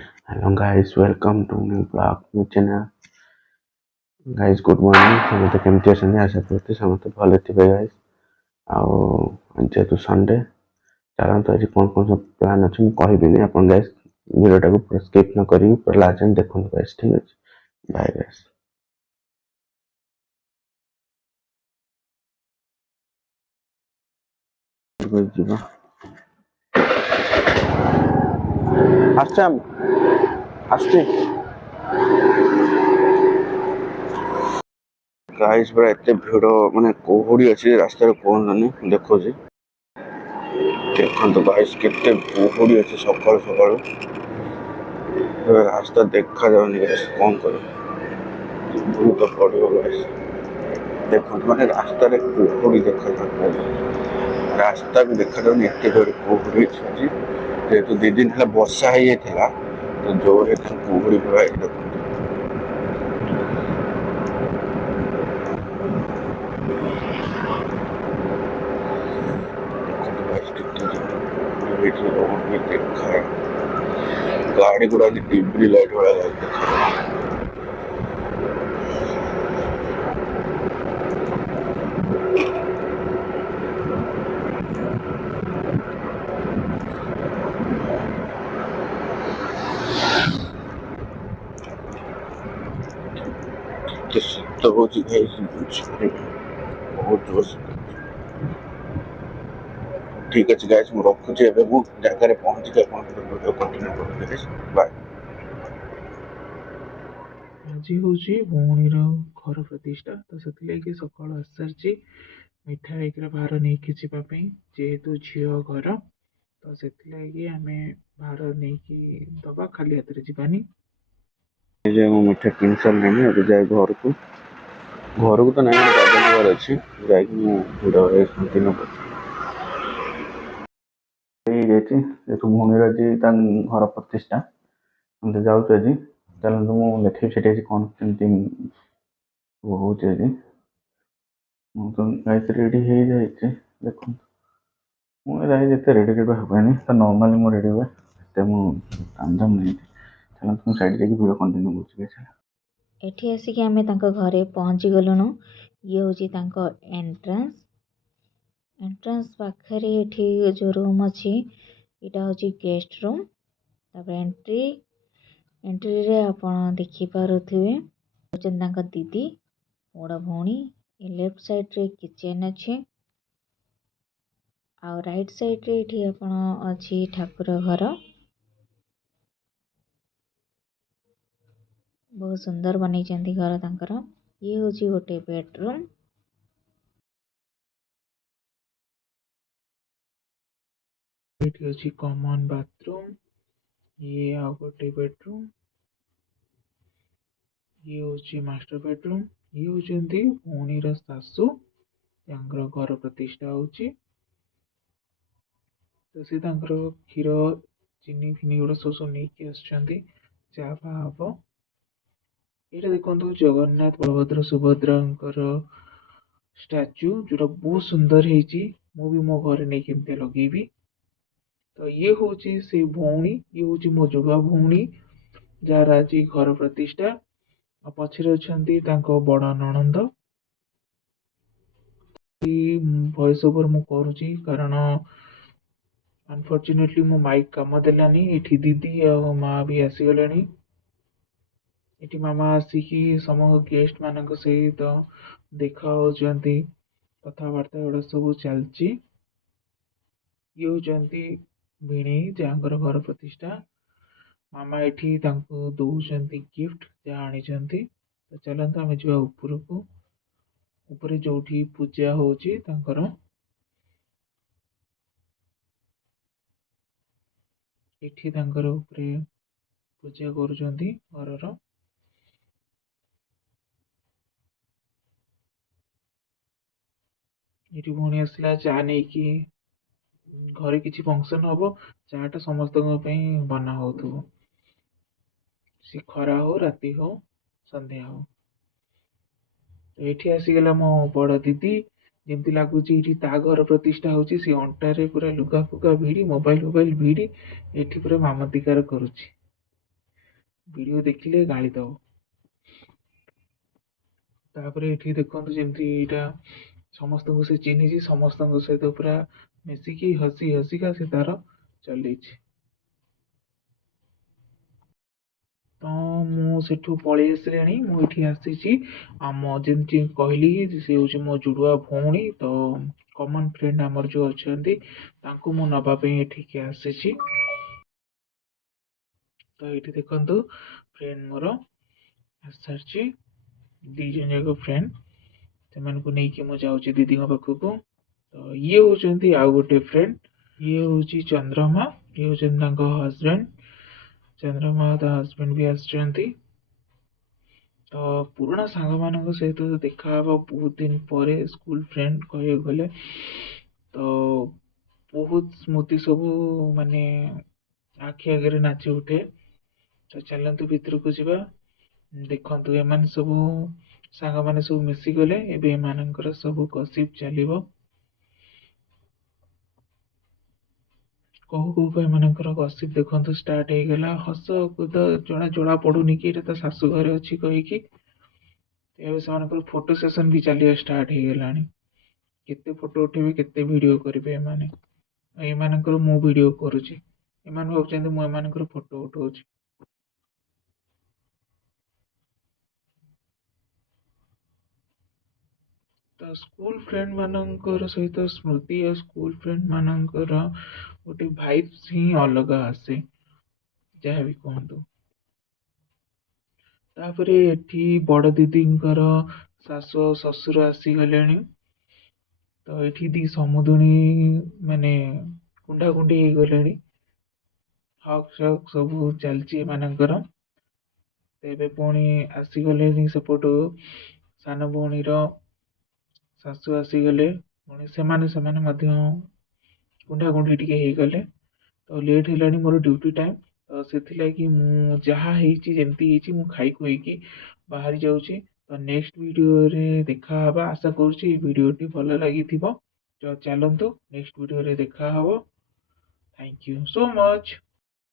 Hello guys, welcome to new vlog, new channel. Guys, good morning. ସମସ୍ତେ କେମିତି ଅଛନ୍ତି? ଆଶା କରୁଛି ସମସ୍ତେ ଭଲ ଥିବେ guys. ଆଉ ଯେହେତୁ ସଣ୍ଡେ, ଚାଲନ୍ତୁ ଆଜି କ'ଣ କ'ଣ ସବୁ ପ୍ଲାନ୍ ଅଛି ମୁଁ କହିବିନି. ଆପଣ guys ଭିଡ଼ିଓଟାକୁ ପୁରା ସ୍କିପ୍ ନ କରିକି ପୁରା ଲାଷ୍ଟ ଯାଏଁ ଦେଖନ୍ତୁ guys, ଠିକ୍ ଅଛି? Bye guys. ଯିବା ଆସୁଛି ଆସୁଛି ଗାଇସ୍, ପୁରା ଏତେ ଭିଡ଼ ମାନେ କୁହୁଡ଼ି ଅଛି ରାସ୍ତାରେ କୁହନ୍ତୁନି. ଦେଖୁଛି ଦେଖନ୍ତୁ ଗାଇସ୍ କେତେ କୁହୁଡ଼ି ଅଛି ସକାଳୁ ସକାଳୁ. ରାସ୍ତା ଦେଖାଯାଉନି ଗାଇସ୍, କ'ଣ କରିବି? ବହୁତ ପଡ଼ିବ ଗାଇସ୍. ଦେଖନ୍ତୁ ମାନେ ରାସ୍ତାରେ କୁହୁଡ଼ି ଦେଖାଯାଉନି, ରାସ୍ତା ବି ଦେଖାଯାଉନି, ଏତେ ଜୋରେ କୁହୁଡ଼ି ଅଛି. ଯେହେତୁ 2 ଦିନ ହେଲା ବର୍ଷା ହେଇଯାଇଥିଲା ତ ଜୋରେ କୁହୁଡ଼ି ପୁରା ଦେଖନ୍ତୁ. गाड़ी गुड़ा डिब्री लाइट वाला तो बहुत जोर से. ठीक अच्छे गाइस, मैं रखुची एबे मु जगह पहुंची के अपन वीडियो कंटिन्यू करूँ गाइस. बाय. ଆଜି ହେଉଛି ଭଉଣୀର ଘର ପ୍ରତିଷ୍ଠା, ତ ସେଥିଲାଗି ସକାଳୁ ଆସିସାରିଛି ମିଠା ହେଇକିରା ଭାର ନେଇକି ଯିବା ପାଇଁ. ଯେହେତୁ ଝିଅ ଘର ତ ସେଥିଲାଗି ଆମେ ଭାର ନେଇକି ଦବା, ଖାଲି ହାତରେ ଯିବାନି. ମୁଁ ମିଠା କିଣି ସାରିଲିଣି, ଏବେ ଯାଇ ଘରକୁ ତ ନାହିଁ, ଦାଦା ଯିବାର ଅଛି, ଯାଇକି ମୁଁ ଭିଡ଼ିଓ କଣ୍ଟିନ୍ୟୁ କରୁଛି. ହେଇଯାଇଛି ଯେହେତୁ ଭଉଣୀର ଆଜି ତା ଘର ପ୍ରତିଷ୍ଠା, ଆମେ ଯାଉଛୁ ଆଜି. ଚାଲନ୍ତୁ ମୁଁ ଦେଖିବି ସେଠି ଆଜି କ'ଣ କେମିତି ହେଉଛି ଆଜି. ମୁଁ ତ ଗାଇସ୍ ରେଡ଼ି ହେଇଯାଇଛି, ଦେଖନ୍ତୁ. ମୁଁ ଗାଇସ୍ ଏତେ ରେଡ଼ି ହେବନି, ତ ନର୍ମାଲି ମୁଁ ରେଡ଼ି ହୁଏ, ଏତେ ମୁଁ ତାମଝାମ ନାହିଁ. ଚାଲନ୍ତୁ ମୁଁ ସାଇଡ଼୍ ଯାଇକି ଭିଡ଼ିଓ କଣ୍ଟିନ୍ୟୁ କରୁଛି ଗାଇସ୍. ଏଠି ଆସିକି ଆମେ ତାଙ୍କ ଘରେ ପହଞ୍ଚି ଗଲୁଣୁ. ଇଏ ହେଉଛି ତାଙ୍କ ଏଣ୍ଟ୍ରାନ୍ସ ପାଖରେ ଏଠି ଯେଉଁ ରୁମ୍ ଅଛି ଏଇଟା ହେଉଛି ଗେଷ୍ଟ ରୁମ୍. ତାପରେ ଏଣ୍ଟ୍ରିରେ ଆପଣ ଦେଖିପାରୁଥିବେ ହେଉଛନ୍ତି ତାଙ୍କ ଦିଦି, ବଡ଼ ଭଉଣୀ. ଲେଫ୍ଟ ସାଇଡ଼୍ରେ କିଚେନ୍ ଅଛି, ଆଉ ରାଇଟ୍ ସାଇଡ଼୍ରେ ଏଠି ଆପଣ ଅଛି ଠାକୁର ଘର. ବହୁତ ସୁନ୍ଦର ବନେଇଛନ୍ତି ଘର ତାଙ୍କର. ଇଏ ହେଉଛି ଗୋଟେ ବେଡ଼ରୁମ୍. ଏଠି ଅଛି କମନ୍ ବାଥରୁମ୍. ଇଏ ଆଉ ଗୋଟେ ବେଡ଼ରୁମ୍. ଇଏ ହେଉଛି ମାଷ୍ଟର ବେଡ଼ରୁମ୍. ଇଏ ହେଉଛନ୍ତି ଭଉଣୀର ଶାଶୁ, ତାଙ୍କର ଘର ପ୍ରତିଷ୍ଠା ହେଉଛି. ତ ସେ ତାଙ୍କର କ୍ଷୀର ଚିନି ଫିନି ଗୁଡ଼ା ସବୁ ନେଇକି ଆସିଛନ୍ତି, ଚା ଫା ହବ. ଏଇଟା ଦେଖନ୍ତୁ ଜଗନ୍ନାଥ, ବଳଭଦ୍ର, ସୁଭଦ୍ରାଙ୍କର ଷ୍ଟାଚ୍ୟୁ, ଯୋଉଟା ବହୁତ ସୁନ୍ଦର ହେଇଛି. ମୁଁ ବି ମୋ ଘରେ ନେଇକି ଏମିତି ଲଗେଇବି. ତ ଇଏ ହେଉଛି ସେ ଭଉଣୀ, ଇଏ ହେଉଛି ମୋ ଯୋଗା ଭଉଣୀ ଯାହାର ଆଜି ଘର ପ୍ରତିଷ୍ଠା. ଆଉ ପଛରେ ଅଛନ୍ତି ତାଙ୍କ ବଡ଼ ନଣନ୍ଦ. ଭଏସ୍ ଓଭର ମୁଁ କରୁଛି କାରଣ ଅନଫର୍ଚୁନେଟଲି ମୋ ମାଇକ୍ କାମ ଦେଲାନି. ଏଠି ଦିଦି ଆଉ ମା ବି ଆସିଗଲେଣି. ଏଠି ମାମା ଆସିକି ସମସ୍ତ ଗେଷ୍ଟ ମାନଙ୍କ ସହିତ ଦେଖା ହେଉଛନ୍ତି, କଥାବାର୍ତ୍ତା ଏଗୁଡ଼ା ସବୁ ଚାଲିଛି. ଇଏ ହେଉଛନ୍ତି ଭିଣେଇ ଯାହାଙ୍କର ଘର ପ୍ରତିଷ୍ଠା. ମାମା ଏଠି ତାଙ୍କୁ ଦଉଛନ୍ତି ଗିଫ୍ଟ ଯାହା ଆଣିଛନ୍ତି. ତ ଚାଲନ୍ତୁ ଆମେ ଯିବା ଉପରକୁ, ଉପରେ ଯୋଉଠି ପୂଜା ହେଉଛି ତାଙ୍କର. ଏଠି ତାଙ୍କର ଉପରେ ପୂଜା କରୁଛନ୍ତି ଘରର. ଏଠି ଭଉଣୀ ଆସିଲା ଚା ନେଇକି. ଘରେ କିଛି ଫଙ୍କସନ୍ ହବ, ଚା ଟା ସମସ୍ତଙ୍କ ପାଇଁ ବନା ହଉଥିବ, ସେ ଖରା ହଉ ରାତି ହଉ ସନ୍ଧ୍ୟା ହଉ. ଏଠି ଆସିଗଲା ମୋ ବଡ଼ ଦିଦି. ଯେମିତି ଲାଗୁଛି ଏଠି ତା ଘର ପ୍ରତିଷ୍ଠା ହଉଛି. ସେ ଅଣ୍ଟାରେ ପୁରା ଲୁଗା ଫୁଗା ଭିଡ଼ି, ମୋବାଇଲ ଭିଡ଼ି ଏଠି ପୁରା ମାମତିକାର କରୁଛି. ଭିଡ଼ିଓ ଦେଖିଲେ ଗାଳି ଦବ। ତାପରେ ଏଠି ଦେଖନ୍ତୁ ଯେମିତି ଏଇଟା ସମସ୍ତଙ୍କୁ ସେ ଚିହ୍ନିଛି, ସମସ୍ତଙ୍କ ସହିତ ପୁରା ମିଶିକି ହସି ହସିକା ସେ ତାର ଚଲେଇଛି। ତ ମୁଁ ସେଠୁ ପଳେଇ ଆସିଲିଣି। ମୁଁ ଏଠି ଆସିଛି ଆମ ଯେମିତି କହିଲି କି ସେ ହେଉଛି ମୋ ଜୁଡ଼ୁଆ ଭଉଣୀ। ତ କମନ୍ ଫ୍ରେଣ୍ଡ ଆମର ଯେଉଁ ଅଛନ୍ତି ତାଙ୍କୁ ମୁଁ ନେବା ପାଇଁ ଏଠିକି ଆସିଛି। ତ ଏଇଠି ଦେଖନ୍ତୁ ଫ୍ରେଣ୍ଡ ମୋର ଆସିସାରିଛି, 2 ଜଣ ଯାକ ଫ୍ରେଣ୍ଡ, ସେମାନଙ୍କୁ ନେଇକି ମୁଁ ଯାଉଛି ଦିଦିଙ୍କ ପାଖକୁ। ତ ଇଏ ହଉଛନ୍ତି ଆଉ ଗୋଟେ ଫ୍ରେଣ୍ଡ, ଇଏ ହଉଛି ଚନ୍ଦ୍ରମା, ଇଏ ହଉଛନ୍ତି ତାଙ୍କ ହଜବେଣ୍ଡ। ଚନ୍ଦ୍ରମା ତା ହଜବେଣ୍ଡ ବି ଆସିଛନ୍ତି। ତ ପୁରୁଣା ସାଙ୍ଗମାନଙ୍କ ସହିତ ଦେଖା ହବା ବହୁତ ଦିନ ପରେ, ସ୍କୁଲ ଫ୍ରେଣ୍ଡ କହିବାକୁ ଗଲେ। ତ ବହୁତ ସ୍ମୃତି ସବୁ ମାନେ ଆଖି ଆଗରେ ନାଚି ଉଠେ। ତ ଚାଲନ୍ତୁ ଭିତରକୁ ଯିବା। ଦେଖନ୍ତୁ ଏମାନେ ସବୁ ସାଙ୍ଗମାନେ ସବୁ ମିଶିଗଲେ, ଏବେ ଏମାନଙ୍କର ସବୁ ଗସିପ ଚାଲିବ। କହୁ କହୁ ଏମାନଙ୍କର ଗସିପ ଦେଖନ୍ତୁ ଷ୍ଟାର୍ଟ ହେଇଗଲା। ହସ କୁଦ ଜଣା ପଡୁନି କି ଏଇଟା ତା ଶାଶୁ ଘରେ ଅଛି କହିକି। ଏବେ ସେମାନଙ୍କର ଫଟୋ ସେସନ ବି ଚାଲିବା ଷ୍ଟାର୍ଟ ହେଇଗଲାଣି। କେତେ ଫଟୋ ଉଠେଇବେ, କେତେ ଭିଡିଓ କରିବେ ଏମାନେ। ଏମାନଙ୍କର ମୁଁ ଭିଡିଓ କରୁଛି, ଏମାନେ ଭାବୁଛନ୍ତି ମୁଁ ଏମାନଙ୍କର ଫଟୋ ଉଠଉଛି। ତ ସ୍କୁଲ ଫ୍ରେଣ୍ଡ ମାନଙ୍କର ସହିତ ସ୍ମୃତି ଆଉ ସ୍କୁଲ ଫ୍ରେଣ୍ଡ ମାନଙ୍କର ଗୋଟେ ଭାଇବ୍ସ ହିଁ ଅଲଗା ଆସେ, ଯାହା ବି କୁହନ୍ତୁ। ତାପରେ ଏଠି ବଡ ଦିଦିଙ୍କର ଶାଶୁ ଆଉ ଶ୍ୱଶୁର ଆସିଗଲେଣି। ତ ଏଠି ଦି ସମୁଦୁଣୀ ମାନେ କୁଣ୍ଢା କୁଣ୍ଡି ହେଇଗଲେଣି। ହକ୍ ସକ୍ ସବୁ ଚାଲିଛି ଏମାନଙ୍କର। ଏବେ ପୁଣି ଆସିଗଲେଣି ସେପଟୁ ସାନ ଭଉଣୀର ଶାଶୁ ଆସିଗଲେ, ପୁଣି ସେମାନେ ମଧ୍ୟ କୁଣ୍ଢା କୁଣ୍ଡି ଟିକେ ହେଇଗଲେ। ତ ଲେଟ୍ ହେଲାଣି ମୋର ଡ୍ୟୁଟି ଟାଇମ୍। ତ ସେଥିଲାଗି ମୁଁ ଯାହା ହେଇଛି ଯେମିତି ହେଇଛି ମୁଁ ଖାଇ ଖୁଏଇକି ବାହାରି ଯାଉଛି। ତ ନେକ୍ସଟ ଭିଡ଼ିଓରେ ଦେଖାହବା। ଆଶା କରୁଛି ଏଇ ଭିଡ଼ିଓଟି ଭଲ ଲାଗିଥିବ। ତ ଚାଲନ୍ତୁ ନେକ୍ସଟ ଭିଡ଼ିଓରେ ଦେଖାହବ। Thank you so much.